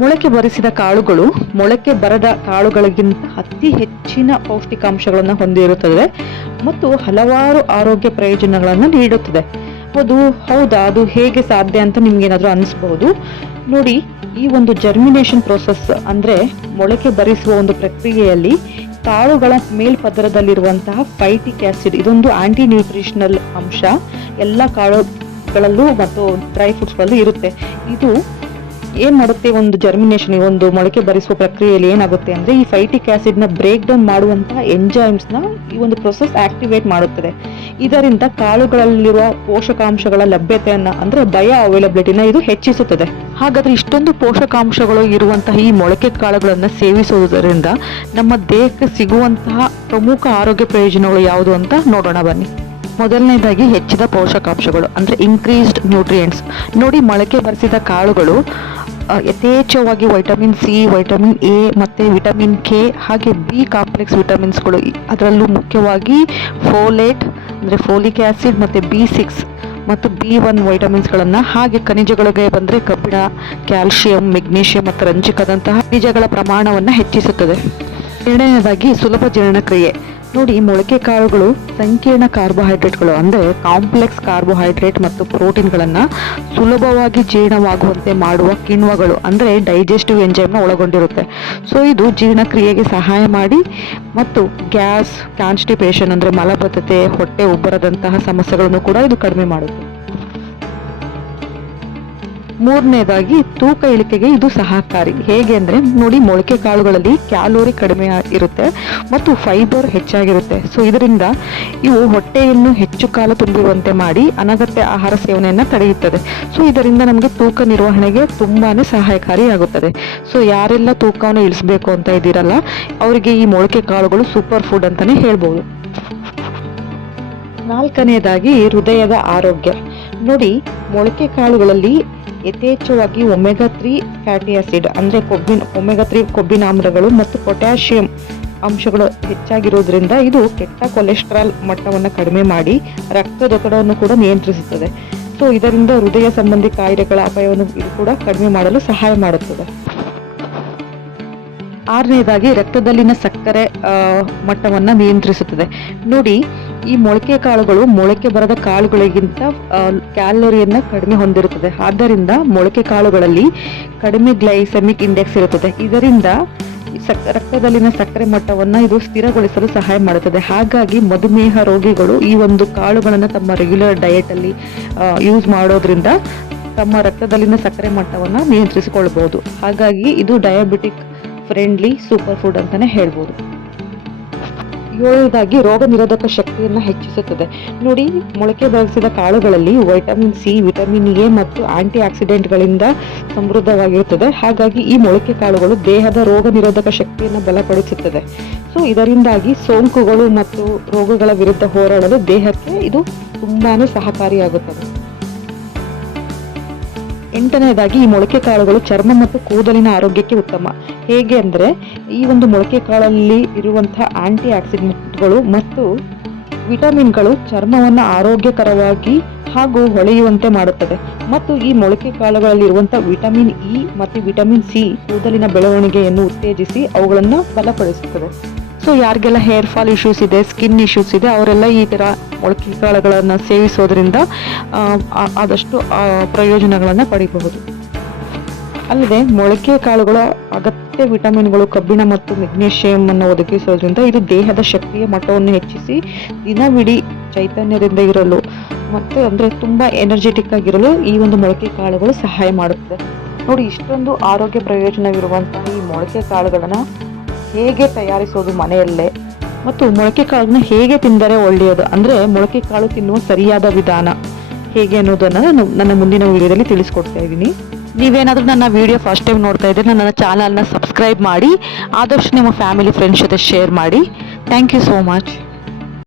ಮೊಳಕೆ ಬರಿಸಿದ ಕಾಳುಗಳು ಮೊಳಕೆ ಬರದ ಕಾಳುಗಳಿಗಿಂತ ಅತಿ ಹೆಚ್ಚಿನ ಪೌಷ್ಟಿಕಾಂಶಗಳನ್ನು ಹೊಂದಿರುತ್ತದೆ ಮತ್ತು ಹಲವಾರು ಆರೋಗ್ಯ ಪ್ರಯೋಜನಗಳನ್ನು ನೀಡುತ್ತದೆ. ಹೌದಾ, ಅದು ಹೇಗೆ ಸಾಧ್ಯ ಅಂತ ನಿಮ್ಗೇನಾದ್ರೂ ಅನಿಸ್ಬಹುದು. ನೋಡಿ, ಈ ಒಂದು ಜರ್ಮಿನೇಷನ್ ಪ್ರೋಸೆಸ್ ಅಂದ್ರೆ ಮೊಳಕೆ ಬರಿಸುವ ಒಂದು ಪ್ರಕ್ರಿಯೆಯಲ್ಲಿ ಕಾಳುಗಳ ಮೇಲ್ಪದರದಲ್ಲಿರುವಂತಹ ಫೈಟಿಕ್ ಆಸಿಡ್ ಇದೊಂದು ಆಂಟಿ ನ್ಯೂಟ್ರಿಷನಲ್ ಅಂಶ ಎಲ್ಲ ಕಾಳುಗಳಲ್ಲೂ ಮತ್ತು ಡ್ರೈ ಫ್ರೂಟ್ಸ್ಗಳಲ್ಲೂ ಇರುತ್ತೆ. ಇದು ಏನ್ ಮಾಡುತ್ತೆ, ಒಂದು ಜರ್ಮಿನೇಷನ್ ಒಂದು ಮೊಳಕೆ ಬರಿಸುವ ಪ್ರಕ್ರಿಯೆಯಲ್ಲಿ ಏನಾಗುತ್ತೆ ಅಂದ್ರೆ ಈ ಫೈಟಿಕ್ ಆಸಿಡ್ ನ ಬ್ರೇಕ್ ಡೌನ್ ಮಾಡುವಂತಹ ಎಂಜೈಮ್ಸ್ ನ ಈ ಒಂದು ಪ್ರೊಸೆಸ್ ಆಕ್ಟಿವೇಟ್ ಮಾಡುತ್ತದೆ. ಇದರಿಂದ ಕಾಳುಗಳಲ್ಲಿರುವ ಪೋಷಕಾಂಶಗಳ ಲಭ್ಯತೆಯನ್ನ ಅಂದ್ರೆ ಬಯೋ ಅವೈಲಬಿಲಿಟಿನ ಇದು ಹೆಚ್ಚಿಸುತ್ತದೆ. ಹಾಗಾದ್ರೆ ಇಷ್ಟೊಂದು ಪೋಷಕಾಂಶಗಳು ಇರುವಂತಹ ಈ ಮೊಳಕೆ ಕಾಳುಗಳನ್ನ ಸೇವಿಸುವುದರಿಂದ ನಮ್ಮ ದೇಹಕ್ಕೆ ಸಿಗುವಂತಹ ಪ್ರಮುಖ ಆರೋಗ್ಯ ಪ್ರಯೋಜನಗಳು ಯಾವುದು ಅಂತ ನೋಡೋಣ ಬನ್ನಿ. ಮೊದಲನೇದಾಗಿ ಹೆಚ್ಚಿದ ಪೋಷಕಾಂಶಗಳು ಅಂದ್ರೆ ಇನ್ಕ್ರೀಸ್ಡ್ ನ್ಯೂಟ್ರಿಯೆಂಟ್ಸ್. ನೋಡಿ, ಮೊಳಕೆ ಬರಿಸಿದ ಕಾಳುಗಳು ಯಥೇಚ್ಛವಾಗಿ ವಿಟಮಿನ್ ಸಿ, ವಿಟಮಿನ್ ಎ ಮತ್ತೆ ವಿಟಮಿನ್ ಕೆ ಹಾಗೆ ಬಿ ಕಾಂಪ್ಲೆಕ್ಸ್ ವಿಟಮಿನ್ಸ್ಗಳು, ಅದರಲ್ಲೂ ಮುಖ್ಯವಾಗಿ ಫೋಲೇಟ್ ಅಂದ್ರೆ ಫೋಲಿಕ್ ಆಸಿಡ್ ಮತ್ತೆ B6 ಮತ್ತು B1 ವೈಟಮಿನ್ಸ್ಗಳನ್ನ, ಹಾಗೆ ಖನಿಜಗಳಿಗೆ ಬಂದ್ರೆ ಕಬ್ಬಿಣ, ಕ್ಯಾಲ್ಸಿಯಂ, ಮೆಗ್ನೀಷಿಯಂ ಮತ್ತು ರಂಜಕದಂತಹ ಖನಿಜಗಳ ಪ್ರಮಾಣವನ್ನು ಹೆಚ್ಚಿಸುತ್ತದೆ. ಎರಡನೇದಾಗಿ ಸುಲಭ ಜೀರ್ಣಕ್ರಿಯೆ. ನೋಡಿ, ಮೊಳಕೆ ಕಾಳುಗಳು ಸಂಕೀರ್ಣ ಕಾರ್ಬೋಹೈಡ್ರೇಟ್ಗಳು ಅಂದ್ರೆ ಕಾಂಪ್ಲೆಕ್ಸ್ ಕಾರ್ಬೋಹೈಡ್ರೇಟ್ ಮತ್ತು ಪ್ರೋಟೀನ್ಗಳನ್ನ ಸುಲಭವಾಗಿ ಜೀರ್ಣವಾಗುವಂತೆ ಮಾಡುವ ಕಿಣ್ವಗಳು ಅಂದ್ರೆ ಡೈಜೆಸ್ಟಿವ್ ಎಂಜೈಮ್ನ ಒಳಗೊಂಡಿರುತ್ತೆ. ಸೊ ಇದು ಜೀರ್ಣಕ್ರಿಯೆಗೆ ಸಹಾಯ ಮಾಡಿ ಮತ್ತು ಗ್ಯಾಸ್, ಕಾನ್ಸ್ಟಿಪೇಷನ್ ಅಂದ್ರೆ ಮಲಬದ್ಧತೆ, ಹೊಟ್ಟೆ ಉಬ್ಬರದಂತಹ ಸಮಸ್ಯೆಗಳನ್ನು ಕೂಡ ಇದು ಕಡಿಮೆ ಮಾಡುತ್ತೆ. ಮೂರನೇದಾಗಿ ತೂಕ ಇಳಿಕೆಗೆ ಇದು ಸಹಕಾರಿ. ಹೇಗೆ ಅಂದ್ರೆ ನೋಡಿ, ಮೊಳಕೆ ಕಾಳುಗಳಲ್ಲಿ ಕ್ಯಾಲೋರಿ ಕಡಿಮೆ ಇರುತ್ತೆ ಮತ್ತು ಫೈಬರ್ ಹೆಚ್ಚಾಗಿರುತ್ತೆ. ಸೊ ಇದರಿಂದ ಇವು ಹೊಟ್ಟೆಯನ್ನು ಹೆಚ್ಚು ಕಾಲ ತುಂಬಿರುವಂತೆ ಮಾಡಿ ಅನಗತ್ಯ ಆಹಾರ ಸೇವನೆಯನ್ನ ತಡೆಯುತ್ತದೆ. ಸೊ ಇದರಿಂದ ನಮಗೆ ತೂಕ ನಿರ್ವಹಣೆಗೆ ತುಂಬಾನೇ ಸಹಾಯಕಾರಿಯಾಗುತ್ತದೆ. ಸೊ ಯಾರೆಲ್ಲ ತೂಕವನ್ನು ಇಳಿಸಬೇಕು ಅಂತ ಇದ್ದೀರಲ್ಲ, ಅವರಿಗೆ ಈ ಮೊಳಕೆ ಕಾಳುಗಳು ಸೂಪರ್ ಫುಡ್ ಅಂತಾನೆ ಹೇಳ್ಬೋದು. ನಾಲ್ಕನೆಯದಾಗಿ ಹೃದಯದ ಆರೋಗ್ಯ. ನೋಡಿ, ಮೊಳಕೆ ಕಾಳುಗಳಲ್ಲಿ ಯಥೇಚ್ಛವಾಗಿ ಒಮೆಗಾ 3 ಫ್ಯಾಟಿ ಆಸಿಡ್ ಅಂದ್ರೆ ಒಮೆಗಾ 3 ಕೊಬ್ಬಿನಾಮ್ಲಗಳು ಮತ್ತು ಪೊಟ್ಯಾಷಿಯಂ ಅಂಶಗಳು ಹೆಚ್ಚಾಗಿರೋದ್ರಿಂದ ಇದು ಕೆಟ್ಟ ಕೊಲೆಸ್ಟ್ರಾಲ್ ಮಟ್ಟವನ್ನು ಕಡಿಮೆ ಮಾಡಿ ರಕ್ತದೊತ್ತಡವನ್ನು ಕೂಡ ನಿಯಂತ್ರಿಸುತ್ತದೆ. ಸೊ ಇದರಿಂದ ಹೃದಯ ಸಂಬಂಧಿ ಕಾಯಿಲೆಗಳ ಅಪಾಯವನ್ನು ಇದು ಕೂಡ ಕಡಿಮೆ ಮಾಡಲು ಸಹಾಯ ಮಾಡುತ್ತದೆ. ಆರನೇದಾಗಿ ರಕ್ತದಲ್ಲಿನ ಸಕ್ಕರೆ ಮಟ್ಟವನ್ನು ನಿಯಂತ್ರಿಸುತ್ತದೆ. ನೋಡಿ, ಈ ಮೊಳಕೆ ಕಾಳುಗಳು ಮೊಳಕೆ ಬರದ ಕಾಳುಗಳಿಗಿಂತ ಕ್ಯಾಲೋರಿಯನ್ನ ಕಡಿಮೆ ಹೊಂದಿರುತ್ತದೆ. ಆದ್ದರಿಂದ ಮೊಳಕೆ ಕಾಳುಗಳಲ್ಲಿ ಕಡಿಮೆ ಗ್ಲೈಸೆಮಿಕ್ ಇಂಡೆಕ್ಸ್ ಇರುತ್ತದೆ. ಇದರಿಂದ ರಕ್ತದಲ್ಲಿನ ಸಕ್ಕರೆ ಮಟ್ಟವನ್ನ ಇದು ಸ್ಥಿರಗೊಳಿಸಲು ಸಹಾಯ ಮಾಡುತ್ತದೆ. ಹಾಗಾಗಿ ಮಧುಮೇಹ ರೋಗಿಗಳು ಈ ಒಂದು ಕಾಳುಗಳನ್ನು ತಮ್ಮ ರೆಗ್ಯುಲರ್ ಡಯಟ್ ಅಲ್ಲಿ ಯೂಸ್ ಮಾಡೋದ್ರಿಂದ ತಮ್ಮ ರಕ್ತದಲ್ಲಿನ ಸಕ್ಕರೆ ಮಟ್ಟವನ್ನ ನಿಯಂತ್ರಿಸಿಕೊಳ್ಳಬಹುದು. ಹಾಗಾಗಿ ಇದು ಡಯಾಬಿಟಿಕ್ ಫ್ರೆಂಡ್ಲಿ ಸೂಪರ್ ಫುಡ್ ಅಂತಾನೆ ಹೇಳ್ಬೋದು. ಏಳನೇದಾಗಿ ರೋಗ ನಿರೋಧಕ ಶಕ್ತಿಯನ್ನ ಹೆಚ್ಚಿಸುತ್ತದೆ. ನೋಡಿ, ಮೊಳಕೆ ಬರಿಸಿದ ಕಾಳುಗಳಲ್ಲಿ ವಿಟಮಿನ್ ಸಿ, ವಿಟಮಿನ್ ಎ ಮತ್ತು ಆಂಟಿ ಆಕ್ಸಿಡೆಂಟ್ಗಳಿಂದ ಸಮೃದ್ಧವಾಗಿರುತ್ತದೆ. ಹಾಗಾಗಿ ಈ ಮೊಳಕೆ ಕಾಳುಗಳು ದೇಹದ ರೋಗ ನಿರೋಧಕ ಶಕ್ತಿಯನ್ನು ಬಲಪಡಿಸುತ್ತದೆ. ಸೊ ಇದರಿಂದಾಗಿ ಸೋಂಕುಗಳು ಮತ್ತು ರೋಗಗಳ ವಿರುದ್ಧ ಹೋರಾಡಲು ದೇಹಕ್ಕೆ ಇದು ತುಂಬಾನೇ ಸಹಕಾರಿಯಾಗುತ್ತದೆ. ಎಂಟನೇದಾಗಿ ಈ ಮೊಳಕೆ ಕಾಳುಗಳು ಚರ್ಮ ಮತ್ತು ಕೂದಲಿನ ಆರೋಗ್ಯಕ್ಕೆ ಉತ್ತಮ. ಹೇಗೆ ಅಂದ್ರೆ ಈ ಒಂದು ಮೊಳಕೆ ಕಾಳಲ್ಲಿ ಇರುವಂತಹ ಆಂಟಿ ಆಕ್ಸಿಡೆಂಟ್ಗಳು ಮತ್ತು ವಿಟಮಿನ್ಗಳು ಚರ್ಮವನ್ನು ಆರೋಗ್ಯಕರವಾಗಿ ಹಾಗೂ ಹೊಳೆಯುವಂತೆ ಮಾಡುತ್ತದೆ. ಮತ್ತು ಈ ಮೊಳಕೆ ಕಾಳುಗಳಲ್ಲಿರುವಂತಹ ವಿಟಮಿನ್ ಇ ಮತ್ತು ವಿಟಮಿನ್ ಸಿ ಕೂದಲಿನ ಬೆಳವಣಿಗೆಯನ್ನು ಉತ್ತೇಜಿಸಿ ಅವುಗಳನ್ನು ಬಲಪಡಿಸುತ್ತದೆ. ಸೊ ಯಾರಿಗೆಲ್ಲ ಹೇರ್ ಫಾಲ್ ಇಶ್ಯೂಸ್ ಇದೆ, ಸ್ಕಿನ್ ಇಶ್ಯೂಸ್ ಇದೆ, ಅವರೆಲ್ಲ ಈ ತರ ಮೊಳಕೆ ಕಾಳುಗಳನ್ನು ಸೇವಿಸೋದ್ರಿಂದ ಆದಷ್ಟು ಪ್ರಯೋಜನಗಳನ್ನು ಪಡೆಯಬಹುದು. ಅಲ್ಲದೆ ಮೊಳಕೆ ಕಾಳುಗಳ ಅಗತ್ಯ ವಿಟಮಿನ್ಗಳು ಕಬ್ಬಿಣ ಮತ್ತು ಮೆಗ್ನೀಷಿಯಂ ಅನ್ನು ಒದಗಿಸೋದ್ರಿಂದ ಇದು ದೇಹದ ಶಕ್ತಿಯ ಮಟ್ಟವನ್ನು ಹೆಚ್ಚಿಸಿ ದಿನವಿಡೀ ಚೈತನ್ಯದಿಂದ ಇರಲು ಮತ್ತು ಅಂದ್ರೆ ತುಂಬಾ ಎನರ್ಜೆಟಿಕ್ ಆಗಿರಲು ಈ ಒಂದು ಮೊಳಕೆ ಕಾಳುಗಳು ಸಹಾಯ ಮಾಡುತ್ತದೆ. ನೋಡಿ, ಇಷ್ಟೊಂದು ಆರೋಗ್ಯ ಪ್ರಯೋಜನವಿರುವಂತಹ ಈ ಮೊಳಕೆ ಕಾಳುಗಳನ್ನ ಹೇಗೆ ತಯಾರಿಸೋದು ಮನೆಯಲ್ಲೇ ಮತ್ತು ಮೊಳಕೆ ಕಾಳನ್ನ ಹೇಗೆ ತಿಂದರೆ ಒಳ್ಳೆಯದು ಅಂದ್ರೆ ಮೊಳಕೆ ಕಾಳು ತಿನ್ನುವ ಸರಿಯಾದ ವಿಧಾನ ಹೇಗೆ ಅನ್ನೋದನ್ನ ನನ್ನ ಮುಂದಿನ ವಿಡಿಯೋದಲ್ಲಿ ತಿಳಿಸ್ಕೊಡ್ತಾ ಇದ್ದೀನಿ. ನೀವೇನಾದ್ರೂ ನನ್ನ ವಿಡಿಯೋ ಫಸ್ಟ್ ಟೈಮ್ ನೋಡ್ತಾ ಇದ್ರೆ ನನ್ನ ಚಾನಲ್ನ ಸಬ್ಸ್ಕ್ರೈಬ್ ಮಾಡಿ, ಆದಷ್ಟು ನಿಮ್ಮ ಫ್ಯಾಮಿಲಿ ಫ್ರೆಂಡ್ಸ್ ಜೊತೆ ಶೇರ್ ಮಾಡಿ. Thank you so much.